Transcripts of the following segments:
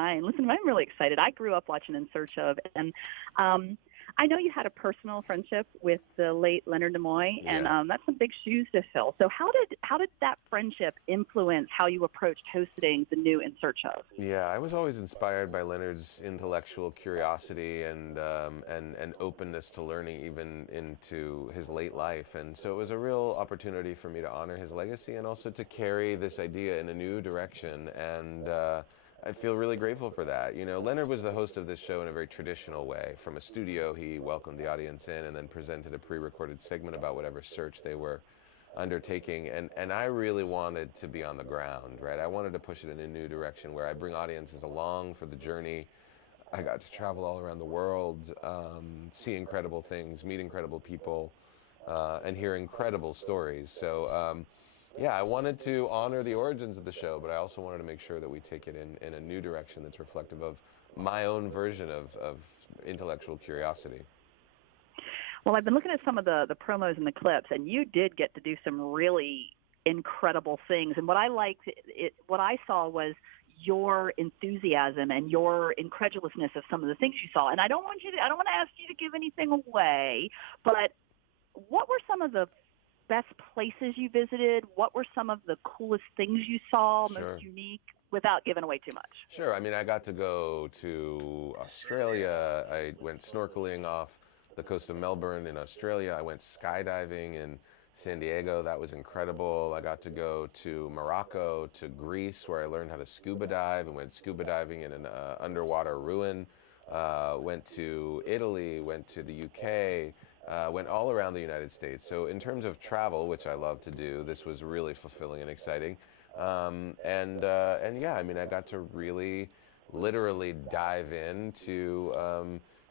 And listen, I'm really excited. I grew up watching In Search of, and I know you had a personal friendship with the late Leonard Nimoy, and that's some big shoes to fill. So how did that friendship influence how you approached hosting the new In Search of? Yeah, I was always inspired by Leonard's intellectual curiosity and openness to learning even into his late life. And so it was a real opportunity for me to honor his legacy and also to carry this idea in a new direction. And I feel really grateful for that. You know, Leonard was the host of this show in a very traditional way. From a studio, he welcomed the audience in and then presented a pre-recorded segment about whatever search they were undertaking, and I really wanted to be on the ground, right? I wanted to push it in a new direction where I bring audiences along for the journey. I got to travel all around the world, see incredible things, meet incredible people, and hear incredible stories. So yeah, I wanted to honor the origins of the show, but I also wanted to make sure that we take it in a new direction that's reflective of my own version of intellectual curiosity. Well, I've been looking at some of the promos and the clips, and you did get to do some really incredible things. And what I saw was your enthusiasm and your incredulousness of some of the things you saw. And I don't want to ask you to give anything away, but what were some of the best places you visited? What were some of the coolest things you saw, most unique, without giving away too much? Sure. I mean, I got to go to Australia. I went snorkeling off the coast of Melbourne in Australia. I went skydiving in San Diego. That was incredible. I got to go to Morocco, to Greece, where I learned how to scuba dive and went scuba diving in an underwater ruin. Went to Italy, went to the UK, went all around the United States. So in terms of travel, which I love to do, this was really fulfilling and exciting. And yeah, I mean, I got to really literally dive into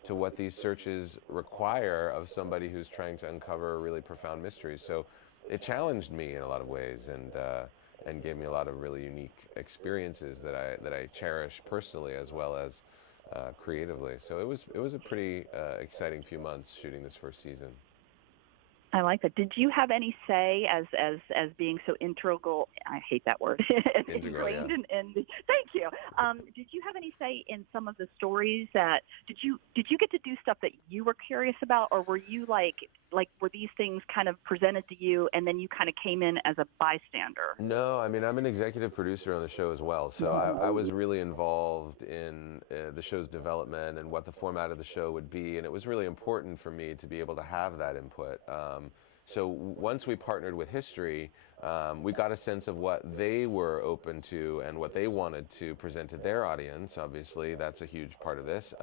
to what these searches require of somebody who's trying to uncover really profound mysteries. So it challenged me in a lot of ways and gave me a lot of really unique experiences that I cherish personally as well as creatively. So it was a pretty exciting few months shooting this first season. I like that. Did you have any say as being so integral? I hate that word. Integral, yeah. Thank you. Did you have any say in some of the stories that did you get to do stuff that you were curious about, or were you like were these things kind of presented to you and then you kind of came in as a bystander? No, I mean, I'm an executive producer on the show as well, so I was really involved in the show's development and what the format of the show would be, and it was really important for me to be able to have that input. So once we partnered with History, we got a sense of what they were open to and what they wanted to present to their audience. Obviously, that's a huge part of this.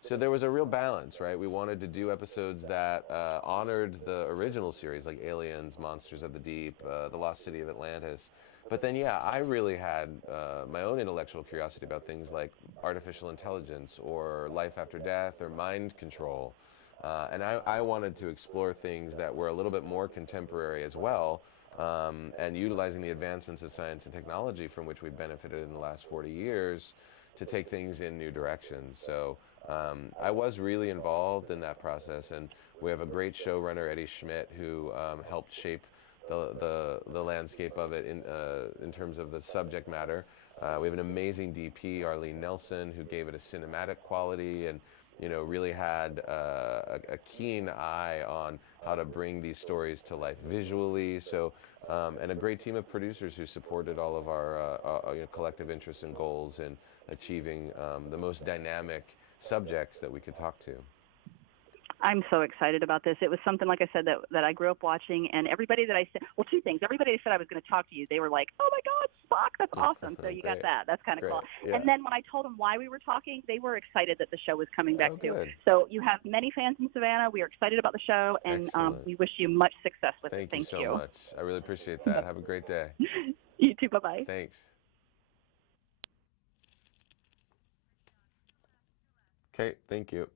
So there was a real balance, right? We wanted to do episodes that honored the original series, like Aliens, Monsters of the Deep, The Lost City of Atlantis. But then, yeah, I really had my own intellectual curiosity about things like artificial intelligence or life after death or mind control. And I wanted to explore things that were a little bit more contemporary as well, and utilizing the advancements of science and technology from which we've benefited in the last 40 years to take things in new directions. So I was really involved in that process, and we have a great showrunner, Eddie Schmidt, who helped shape the landscape of it in terms of the subject matter. We have an amazing DP, Arlene Nelson, who gave it a cinematic quality and really had a keen eye on how to bring these stories to life visually. So, and a great team of producers who supported all of our collective interests and goals in achieving the most dynamic subjects that we could talk to. I'm so excited about this. It was something, like I said, that I grew up watching, and everybody that I said, well, two things. Everybody that said I was going to talk to you, they were like, oh my God, Spock, that's awesome. So you got that. That's kind of cool. Yeah. And then when I told them why we were talking, they were excited that the show was coming back too. Good. So you have many fans in Savannah. We are excited about the show, and we wish you much success with it. Thank you so much. I really appreciate that. Have a great day. You too. Bye-bye. Thanks. Okay, thank you.